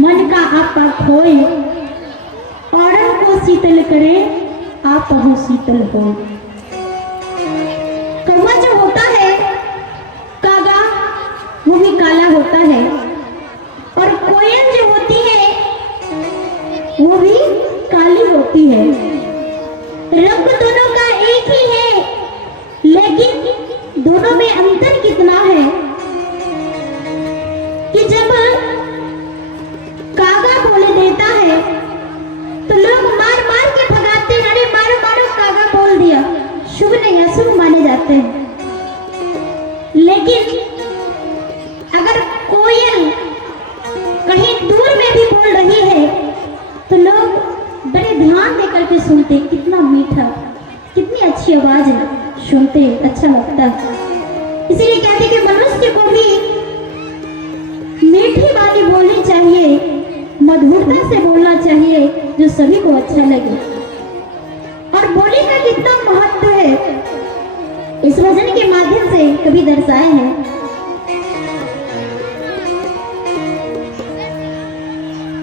मन का आपा खोए, औरों को शीतल करे आप हो शीतल हो। कौवा जो होता है कागा वो भी काला होता है, और कोयल जो होती है वो भी काली होती है। रंग दोनों का एक ही है, लेकिन दोनों में अंतर कितना है कि जब कागा बोल देता है तो लोग मार मार के भगाते हैं, अरे मारो मारो कागा बोल दिया, शुभ नहीं अशुभ माने जाते हैं। लेकिन अगर कोयल कहीं दूर में भी बोल रही है तो लोग बड़े ध्यान देकर के सुनते, कितना मीठा, कितनी अच्छी आवाज है, सुनते अच्छा लगता है। इसीलिए कहते कि मनुष्य को भी मीठी वाली बोलनी चाहिए, मधुरता से बोलना चाहिए जो सभी को अच्छा लगे। और बोली का कितना महत्व है इस वचन के माध्यम से कभी दर्शाए हैं।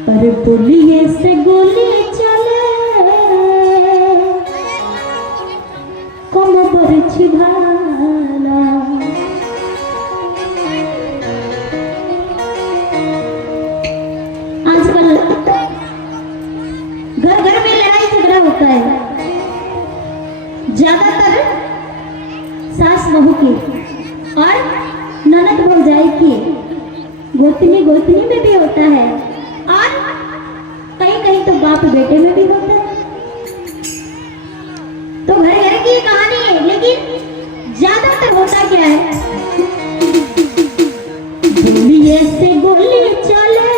पर बोलिए से गोली चले कम बरछी भाला, आजकल घर घर में लड़ाई झगड़ा होता है, ज्यादातर सास बहू की और ननद भौजाई की, गोतनी गोतनी में भी होता है, और कहीं कहीं तो बाप बेटे में भी होता है। तो घर घर की कहानी है, लेकिन ज्यादातर होता क्या है, बोलिए से गोली चले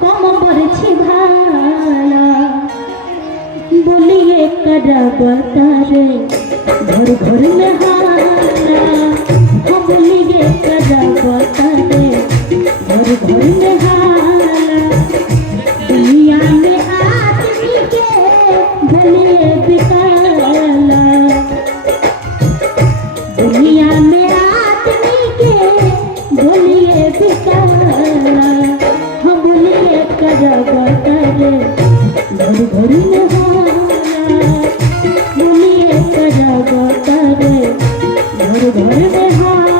कम बरछी भाला, बोलिए करा बतारे घर घर में हाला, हम बोलिए करा बतारे घर घर में हाला। दुनिया में आदमी के भले बिकाला, दुनिया में आदमी के भले बिकाला, हम बोलिए करा बतारे घर घर में हाला, बोलिए करा बतारे घर घर में हाला।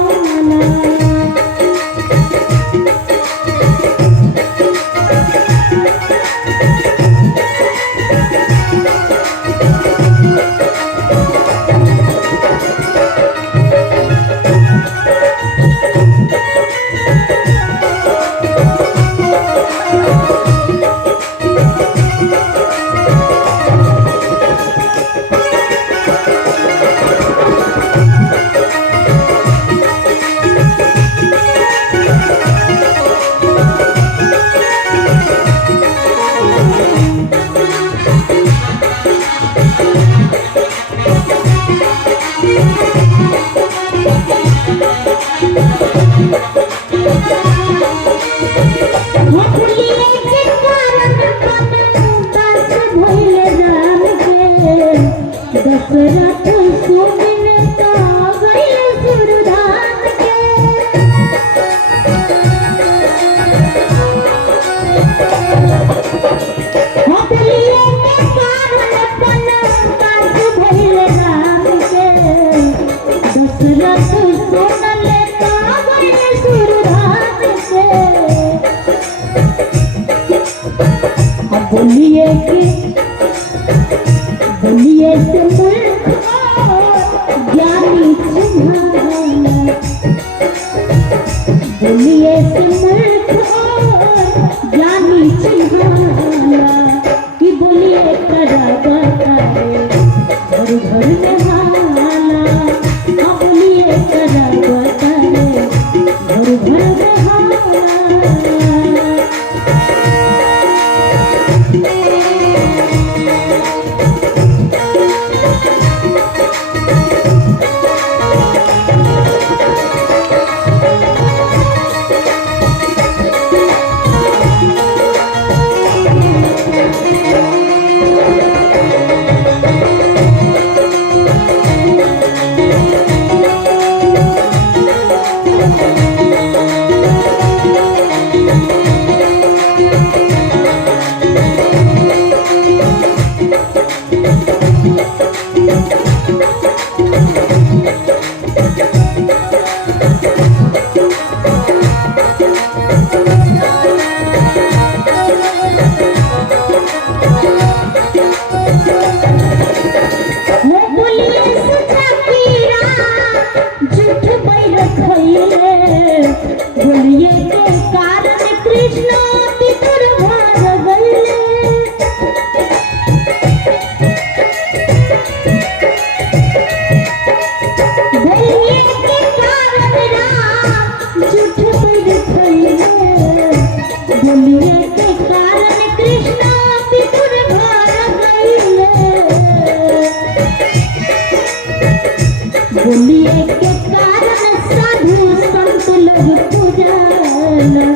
बोलिए के कारण साधु संत लोग पूजाला।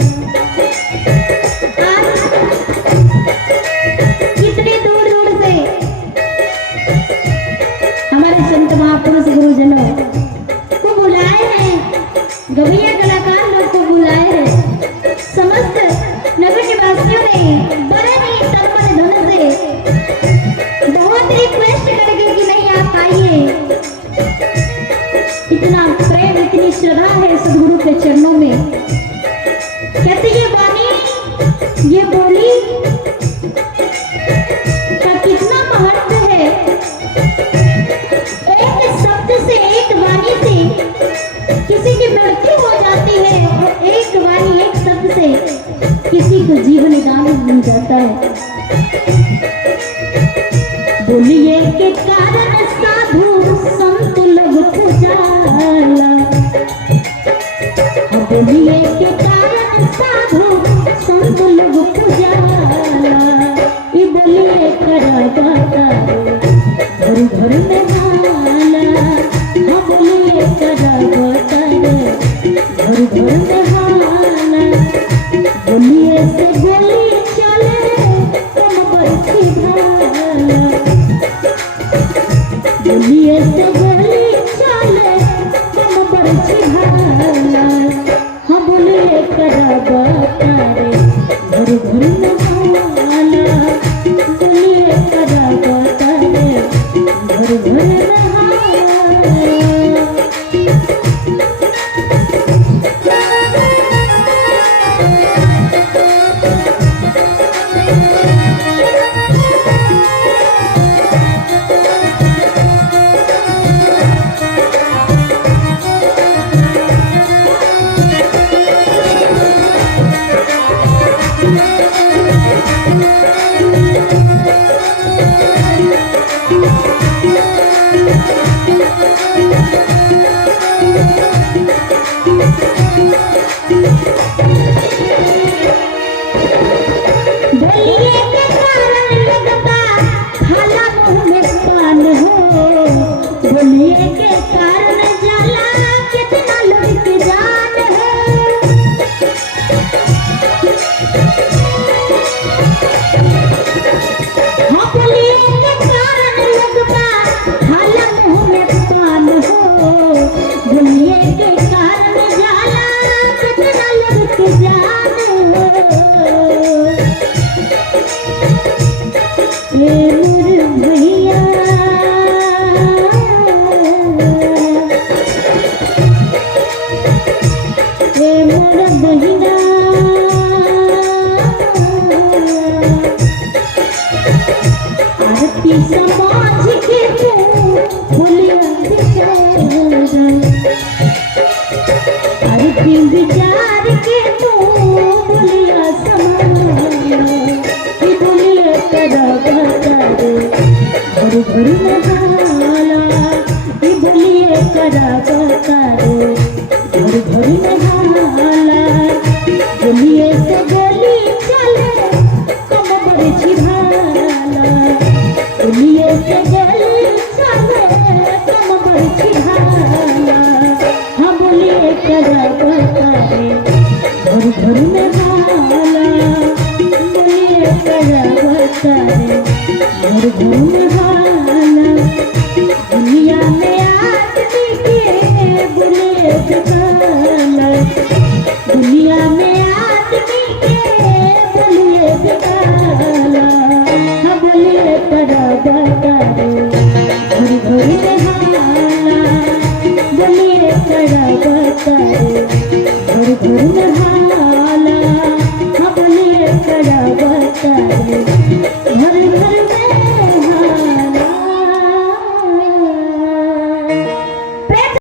कितने दूर दूर से हमारे संत महापुरुष गुरुजनों को बुलाए हैं, गवैया कलाकार लोग को बुलाए हैं। समस्त नगर निवासियों ने बड़े ही तन धन से बहुत रिक्वेस्ट करके कि नहीं आप आइए। इतना प्रेम इतनी श्रद्धा है सदगुरु के चरणों में। कहते ये वाणी ये बोली का कितना महत्व है। एक शब्द से एक वाणी से किसी की मृत्यु हो जाती है और एक वाणी एक शब्द से किसी को जीवन दान मिल जाता है। बोलिए के कारण साधु संत लोग पूजाला। बोलिए के कारण साधु संत लोग पूजाला। ये बोलिए करा गाता घर घर में हाला। हाँ बोलिए करा गाता घर घर में हाला। बोलिए से बोली चले तुम बरछी भाला। बोलिए से बोली चले तुम बरछी भाला। हाँ बोलिए करा बतारे घर घर में हाला। बोलिए करा बतारे घर घर में हाला। समाज के आरती विचार के तू बोलिया समाज। बोलिए करा बतारे घर घर में हाला। बोलिए करा बतारे घर घर में हाला। बोलिए से बोली चले तुम बरछी भाला। बोलिए से बोली चले तुम बरछी भाला। हाँ बोलिए करा बतारे घर घर में हाला। बोलिए करा बतारे घर घर में हाला। दुनिया में